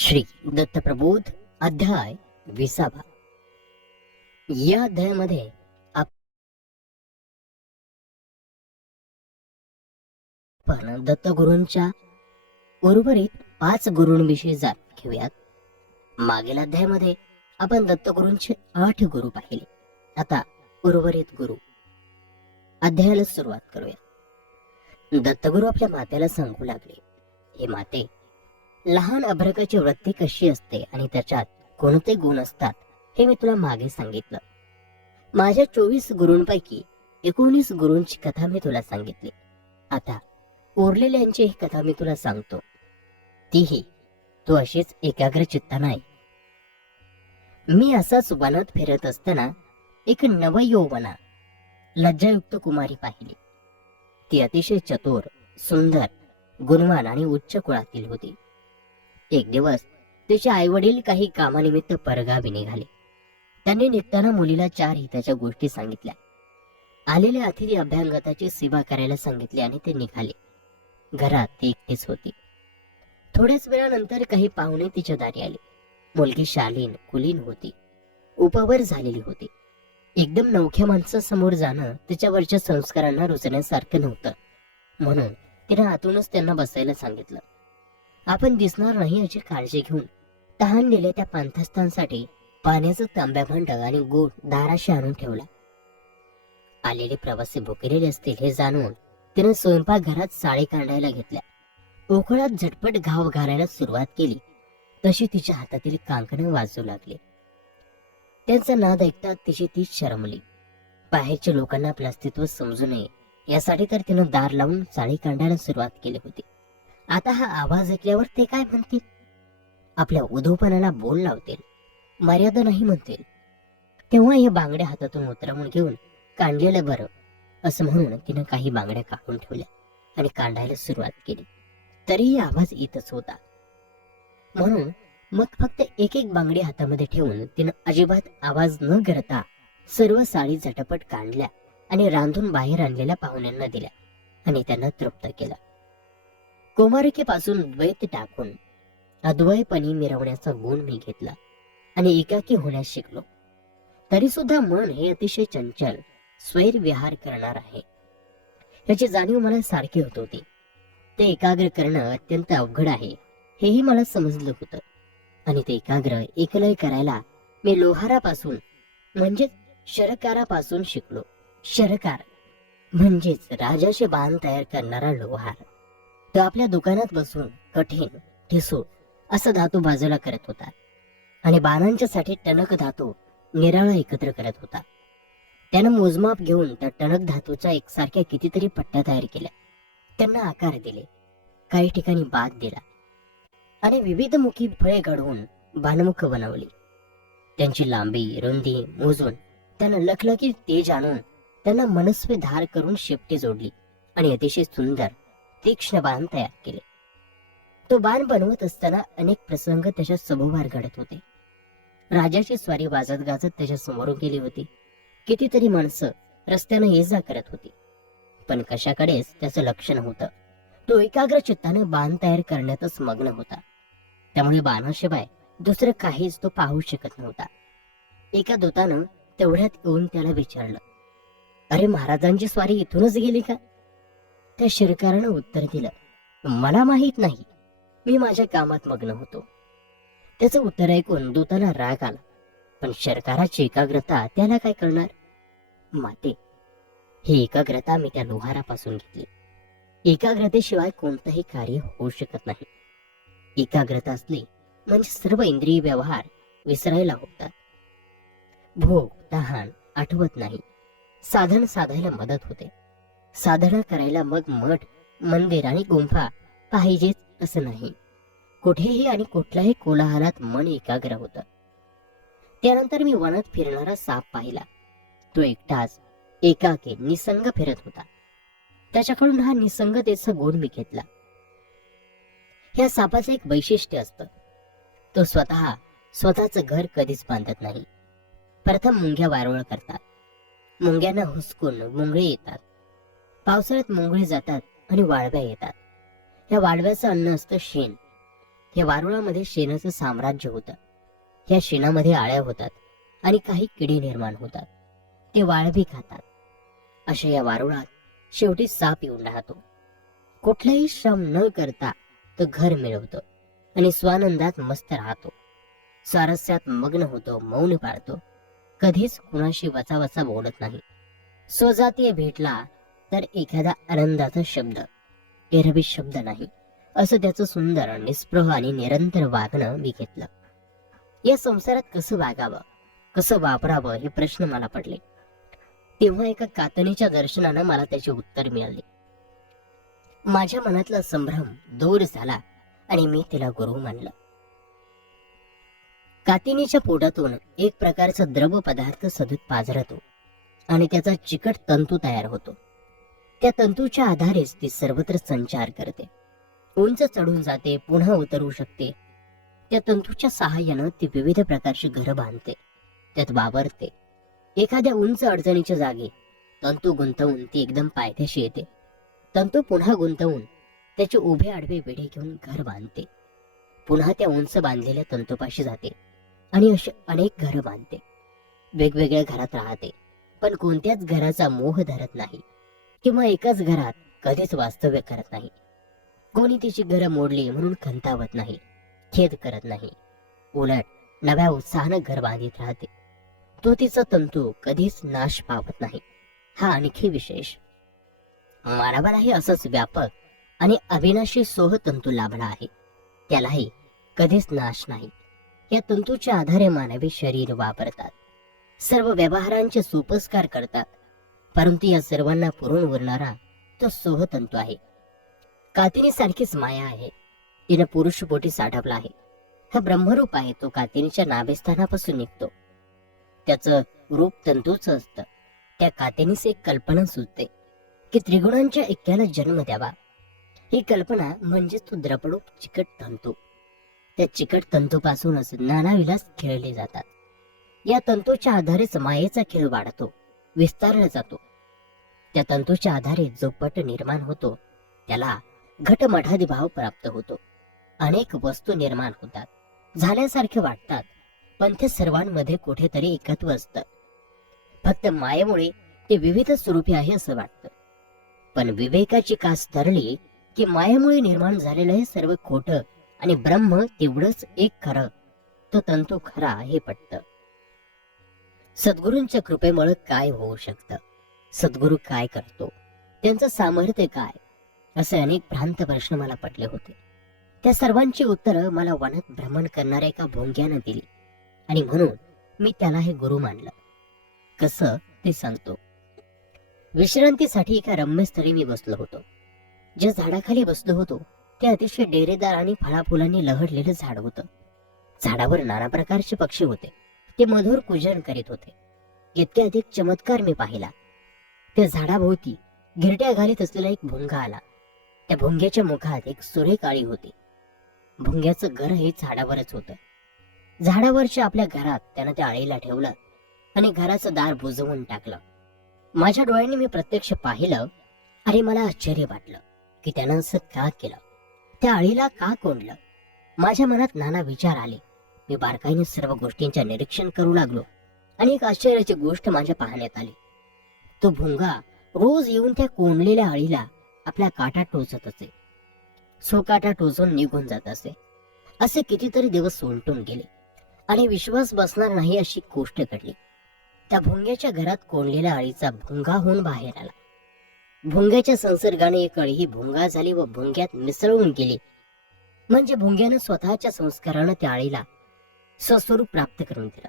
श्री दत्तप्रबोध अध्याय 20. या अध्यायामध्ये आपण दत्तगुरूंच्या उर्वरित 5 गुरूंविषयी जाणून घेऊयात. मागील अध्यायामध्ये आपण दत्तगुरूंचे 8 गुरु पाहिले. आता उर्वरित गुरु अध्यायाला सुरुवात करूया. दत्तगुरू आपल्या मातेला सांगू लागले, हे माते, लहान अभ्रकाची वृत्ती कशी असते आणि त्याच्यात कोणते गुण असतात हे मी तुला मागे सांगितलं. माझ्या 24 गुरूंपैकी 19 गुरूंची कथा मी तुला सांगितली. आता उरलेल्यांची ही कथा मी तुला सांगतो, तीही तू अशीच एकाग्र चित्ताने ऐक. मी असाच वनात फिरत असताना एक नवयौवना लज्जायुक्त कुमारी पाहिली. ती अतिशय चतुर, सुंदर, गुणवान आणि उच्च कुळातील होती. एक दिवस तिचे आईवडील काही कामानिमित्त परगावी निघाले. त्यांनी निघताना मुलीला 4 हिताच्या गोष्टी सांगितल्या. आलेल्या अतिथी अभ्यांगताची सेवा करायला सांगितली आणि ते निघाले. घरात ती एकटीच होती. थोड्याच वेळानंतर काही पाहुणे तिच्या दारी आले. मुलगी शालीन, कुलीन होती, उपवर झालेली होती. एकदम नवख्या माणसासमोर जाणं तिच्यावरच्या संस्कारांना रुचण्यासारखं नव्हतं. म्हणून तिने आतूनच त्यांना बसायला सांगितलं. आपण दिसणार नाही याची काळजी घेऊन तहानलेल्या त्या पांथस्थांसाठी पाण्याचं तांब्या भांड आणि गोड दाराशी आणून ठेवला. आलेले प्रवासी भुकेलेले असतील हे जाणून तिने स्वयंपाकघरात साळी कांडायला घेतल्या. उकळात झटपट घाव घालायला सुरुवात केली तशी तिच्या हातातील कांकणं वाजू लागले. त्यांचा नाद ऐकता तिची ती शरमली. बाहेरच्या लोकांना आपलं अस्तित्व समजू नये यासाठी तर तिनं दार लावून साळी कांडायला सुरुवात केली होती. आता हा आवाज ऐकल्यावर ते काय म्हणतील? आपल्या उधोपणाला बोल लावतील, मर्यादा नाही म्हणतील. तेव्हा या बांगड्या हातातून उतरवून घेऊन कांडलेलं बरं असं म्हणून तिनं काही बांगड्या काढून ठेवल्या आणि कांडायला सुरुवात केली. तरीही आवाज येतच होता. म्हणून मग फक्त एक एक बांगडी हातामध्ये ठेवून तिनं अजिबात आवाज न करता सर्व साळी झटपट काढल्या आणि रांधून बाहेर आणलेल्या पाहुण्यांना दिल्या आणि त्यांना तृप्त केला. कुमारिकेपासून द्वैत टाकून अद्वैपणी मिरवण्याचा गुण मी घेतला आणि एकाकी होण्यास शिकलो. तरी सुद्धा मन हे अतिशय चंचल, स्वैर विहार करणार आहे याची जाणीव मला सारखी होत होती. ते एकाग्र करणं अत्यंत अवघड आहे हेही मला समजलं होतं. आणि ते एकाग्र एकलय करायला मी लोहारापासून म्हणजेच शरकारापासून शिकलो. शरकार म्हणजेच राजाचे बाण तयार करणारा लोहार. तो आपल्या दुकानात बसून कठीण, ठिसूळ असा धातू बाजूला करत होता आणि बाणांच्या साठी टणक धातू निराळा एकत्र करत होता. त्यानं मोजमाप घेऊन त्या टणक धातूच्या एकसारख्या कितीतरी पट्ट्या तयार केल्या. त्यांना आकार दिले, काही ठिकाणी बाद दिला आणि विविध मुखी फळे घडवून बाणमुख बनवली. त्यांची लांबी, रुंदी मोजून त्यानं लखलखीत तेज आणून त्यांना मनस्वी धार करून शेपटी जोडली आणि अतिशय सुंदर तीक्ष्ण बाण तयार केले. तो बाण बनवत असताना अनेक प्रसंग त्याच्या सभोवार घडत होते. राजाची स्वारी वाजत गाजत त्याच्या समोरून गेली होती. कितीतरी माणसं रस्त्यानं ये जा करत होती, पण कशाकडेच त्याचं लक्ष नव्हतं. तो एकाग्र चित्ताने बाण तयार करण्यातच मग्न होता. त्यामुळे बाणाशिवाय दुसरं काहीच तो पाहू शकत नव्हता. एका दूतानं तेवढ्यात येऊन त्याला विचारलं, अरे, महाराजांची स्वारी इथूनच गेली का? त्या शिरकारानं उत्तर दिलं, मला माहित नाही, मी माझ्या कामात मग्न होतो. त्याचं उत्तर ऐकून दूताला राग आला, पण शरकाराची एकाग्रता त्याला काय कळणार? माते, ही एकाग्रता मी त्या लोहारापासून घेतली. एकाग्रतेशिवाय कोणतंही कार्य होऊ शकत नाही. एकाग्रता असली म्हणजे सर्व इंद्रिय व्यवहार विसरायला होतात. भोग तहान आठवत नाही. साधन साधायला मदत होते. साधना करायला मग मठ, मंदिर आणि गुंफा पाहिजेच असं नाही. कुठेही आणि कुठल्याही कोलाहलात मन एकाग्र होतं. त्यानंतर मी वनात फिरणारा साप पाहिला. तो एकटाच एकाकी निसंग फिरत होता. त्याच्याकडून हा निसंगतेचा गुण मी घेतला. ह्या सापाचं एक वैशिष्ट्य असतं, तो स्वतःचं घर कधीच बांधत नाही. प्रथम मुंग्या वारोळ करतात. मुंग्यांना हुसकून मुंगळे येतात. पावसाळ्यात मुंगळे जातात आणि वाळव्या येतात. या वाळव्याचं अन्न असतं शेण. या वारुळामध्ये शेणाचं साम्राज्य होतं. या शेणामध्ये आळ्या होतात आणि काही किडे निर्माण होतात. ते वाळवी खातात. अशा या वारुळात शेवटी साप येऊन राहतो. कुठलाही श्रम न करता तो घर मिळवतो आणि स्वानंदात मस्त राहतो. स्वारस्यात मग्न होतो, मौन पाळतो. कधीच कुणाशी वचावचा बोलत नाही. स्वजातीय भेटला तर एखादा आनंदाचा शब्द, एरवी शब्द नाही, असं त्याचं सुंदर, निस्पृह आणि निरंतर वागणं मी घेतलं. या संसारात कसं वागावं, कसं वापरावं हे प्रश्न मला पडले. तेव्हा एका कातणीच्या दर्शनानं मला त्याचे उत्तर मिळाले. माझ्या मनातला संभ्रम दूर झाला आणि मी तिला गुरु मानलं. कातिनीच्या पोटातून एक प्रकारचा द्रव पदार्थ सतत पाझरतो आणि त्याचा चिकट तंतू तयार होतो. त्या तंतूच्या आधारेच ती सर्वत्र संचार करते. उंच चढून जाते, पुन्हा उतरू शकते. त्या तंतूच्या सहाय्यानं ती विविध प्रकारची घरं बांधते, त्यात वावरते. एखाद्या उंच अडचणीच्या जागी तंतू गुंतवून ती एकदम पायथ्याशी येते. तंतू पुन्हा गुंतवून त्याचे उभे आडवे विडे घेऊन घर बांधते. पुन्हा त्या उंच बांधलेल्या तंतूपाशी जाते आणि अशी अनेक घरं बांधते. वेगवेगळ्या घरात राहते, पण कोणत्याच घराचा मोह धरत नाही किंवा एकाच घरात कधीच वास्तव्य करत नाही. कोणी तिची घरं मोडली म्हणून खंतावत नाही, खेद करत नाही. उलट नव्या उत्साहानं घर बांधित राहते. तो तिचा तंतू कधीच नाश पावत नाही. हा आणखी विशेष. मानवालाही असंच व्यापक आणि अविनाशी सोह तंतू लाभला आहे. त्यालाही कधीच नाश नाही. या तंतूच्या आधारे मानवी शरीर वापरतात, सर्व व्यवहारांचे सोपस्कार करतात. परंतु या सर्वांना पुरून उरणारा तो सोह तंतू आहे. कातिनी सारखीच माया आहे. तिनं पुरुष पोटी साठवला आहे. हा ब्रह्मरूप आहे. तो कातिनीच्या नाभिस्थानापासून निघतो. त्याचं रूप तंतूच असतं. त्या कातिनीस एक कल्पना सुचते की त्रिगुणांच्या ऐक्याला जन्म द्यावा. ही कल्पना म्हणजे तो द्रपडूप चिकट तंतू. त्या चिकट तंतूपासूनच नानाविलास खेळले जातात. या तंतूच्या आधारेच मायेचा खेळ वाढतो, विस्तारला जातो. त्या तंतूच्या आधारे जो पट निर्माण होतो त्याला घटमठादी भाव प्राप्त होतो. अनेक वस्तू निर्माण होतात, झाल्यासारखे वाटतात, पण ते सर्वांमध्ये कुठेतरी एकत्व असतं. फक्त मायेमुळे ते विविध स्वरूपी आहे असं वाटतं. पण विवेकाची कास धरली की मायेमुळे निर्माण झालेलं हे सर्व खोटं आणि ब्रह्म तेवढंच एक खरं, तो तंतू खरा हे पटतं. सद्गुरूंच्या कृपेमुळे काय होऊ शकतं, सद्गुरू काय करतो, त्यांचं सामर्थ्य काय, असे अनेक भ्रांत प्रश्न मला पडले होते. त्या सर्वांची उत्तरं मला वनात भ्रमण करणाऱ्या एका भोंग्यानं दिली आणि म्हणून मी त्याला हे गुरु मानलं. कसं ते सांगतो. विश्रांतीसाठी एका रम्यस्थळी मी बसलो होतो. ज्या झाडाखाली बसलो होतो ते अतिशय डेरेदार आणि फळाफुलांनी लहडलेलं झाड होतं. झाडावर नाना प्रकारचे पक्षी होते. ते मधुर कूजन करीत होते. इतके अधिक चमत्कार मी पाहिला. त्या झाडाभोवती गिरट्या घालीत असलेला एक भुंगा आला. त्या भुंग्याच्या मुखात एक सुरेख आळी होती. भुंग्याचं घर हे झाडावरच होतं. झाडावरच्या आपल्या घरात त्यानं त्या आळीला ठेवलं आणि घराचं दार बुजवून टाकलं. माझ्या डोळ्यांनी मी प्रत्यक्ष पाहिलं आणि मला आश्चर्य वाटलं की त्यानं असं का केलं, त्या आळीला का कोंडलं. माझ्या मनात नाना विचार आले. मी बारकाईने सर्व गोष्टींचे निरीक्षण करू लागलो आणि एक आश्चर्याची गोष्ट माझ्या पाहण्यात आली. तो भुंगा रोज येऊन त्या कोंडलेल्या आळीला आपल्या काटा टोचत असे. काटा टोचून निघून जात असे. असे कितीतरी दिवस सोलटून गेले आणि विश्वास बसणार नाही अशी गोष्ट घडली. त्या भुंग्याच्या घरात कोंडलेल्या आळीचा भुंगा होऊन बाहेर आला. भुंग्याच्या संसर्गाने एक अळी ही भुंगा झाली व भुंग्यात मिसळून गेली. म्हणजे भुंग्यानं स्वतःच्या संस्कारानं त्या आळीला स्वस्वरूप प्राप्त करून दिला.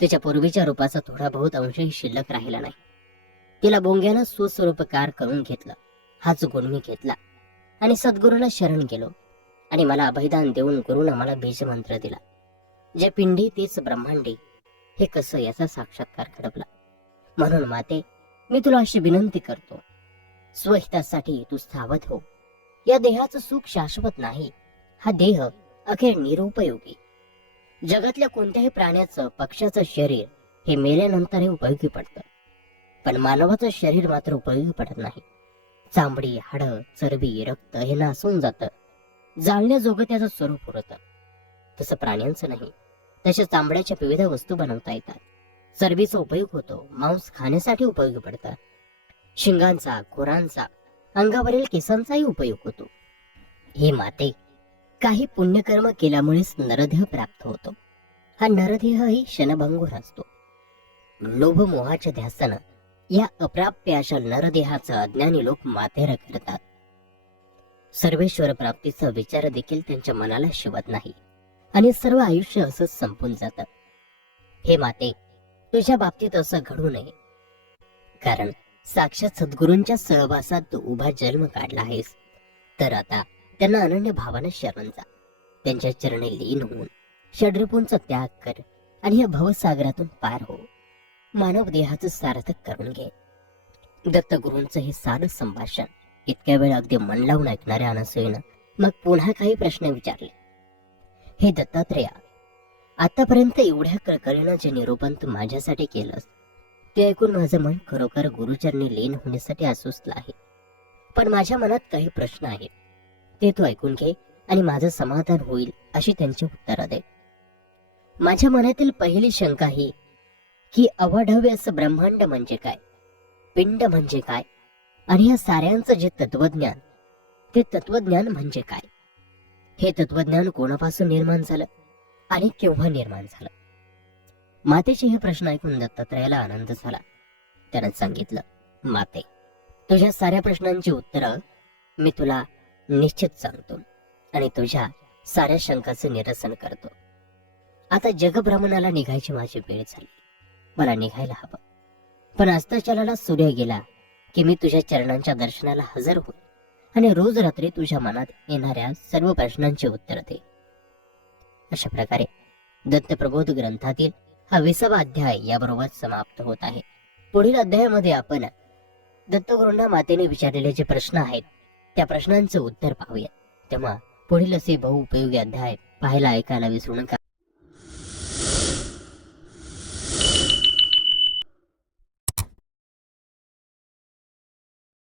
त्याच्या पूर्वीच्या रूपाचा थोडा बहुत अंशही शिल्लक राहिला नाही. तिला भुंग्यानं सुस्वरूपकार करून घेतलं. हाच गुण मी घेतला आणि सद्गुरूला शरण गेलो आणि मला अभयदान देऊन गुरुनं मला बीजमंत्र दिला. जे पिंडी तीच ब्रह्मांडी हे कसं याचा साक्षात्कार घडवला. म्हणून माते, मी तुला अशी विनंती करतो, स्वहितासाठी तू सावध हो. या देहाचं सुख शाश्वत नाही. हा देह अखेर निरुपयोगी. जगातल्या कोणत्याही प्राण्याचं, पक्ष्याचं शरीर हे मेल्यानंतरही उपयोगी पडतं, पण मानवाचं शरीर मात्र उपयोगी पडत नाही. चांबडी, हाडं, चरबी, रक्त हे नासून जातं. जाळण्याजोगं त्याचं स्वरूप होतं. तसं प्राण्यांचं नाही. तशा चांबड्याच्या विविध वस्तू बनवता येतात. चरबीचा उपयोग होतो. मांस खाण्यासाठी उपयोगी पडतात. शिंगांचा, खोरांचा, अंगावरील केसांचाही उपयोग होतो. हे माते, काही पुण्यकर्म केल्यामुळेच नरदेह प्राप्त होतो. हा नरदेहही क्षणभंगूर असतो. लोभ मोहाच्या ध्यासानं या अप्राप्य अशा नरदेहाचं अज्ञानी लोक माथेर करतात. सर्वेश्वर प्राप्तीचा विचार देखील त्यांच्या मनाला शिवत नाही आणि सर्व आयुष्य असंच संपून जातं. हे माते, तुझ्या बाबतीत असं घडू नये, कारण साक्षात सद्गुरूंच्या सहवासात तू उभा जन्म काढला आहेस. तर आता त्यांना अनन्य भावानं शरण जा. त्यांच्या चरणी लीन होऊन षड्रिपूंचा त्याग कर आणि या भवसागरातून पार हो. मानव देहाचं सार्थक करून घे. दत्तगुरूंचं हे सारं संभाषण इतक्या वेळ अगदी मन लावून ऐकणाऱ्या अनसूयेनं मग पुन्हा काही प्रश्न विचारले. हे दत्तात्रेया, आतापर्यंत एवढ्या कळकळीनं जे निरूपण तू माझ्यासाठी केलंस ते ऐकून माझं मन खरोखर गुरुचरणी लीन होण्यासाठी अस्वस्थ आहे. पण माझ्या मनात काही प्रश्न आहेत, ते तू ऐकून घे आणि माझं समाधान होईल अशी त्यांची उत्तरं दे. माझ्या मनातील पहिली शंका ही की अवाढव्य असं ब्रह्मांड म्हणजे काय, पिंड म्हणजे काय, आणि या साऱ्यांचं जे तत्वज्ञान, ते तत्वज्ञान म्हणजे काय. हे तत्वज्ञान कोणापासून निर्माण झालं आणि केव्हा निर्माण झालं. मातेचे हे प्रश्न ऐकून दत्तात्रयाला आनंद झाला. त्यानं सांगितलं, माते, तुझ्या साऱ्या प्रश्नांची उत्तरं मी तुला निश्चित सांगतो आणि तुझ्या साऱ्या शंकाचं निरसन करतो. आता जगभ्रमणाला निघायची माझी वेळ झाली. मला निघायला हवं. पण अस्ताचलाला सूर्य गेला की मी तुझ्या चरणांच्या दर्शनाला हजर होईल आणि रोज रात्री तुझ्या मनात येणाऱ्या सर्व प्रश्नांची उत्तर दे. अशा प्रकारे दत्तप्रबोध ग्रंथातील हा 20वा अध्याय याबरोबर समाप्त होत आहे. पुढील अध्यायामध्ये आपण दत्तगुरूंना मातेने विचारलेले जे प्रश्न आहेत त्या प्रश्नांचं उत्तर पाहूया. तेव्हा पुढील असे बहुउपयोगी अध्याय पाहायला ऐकायला विसरू नका.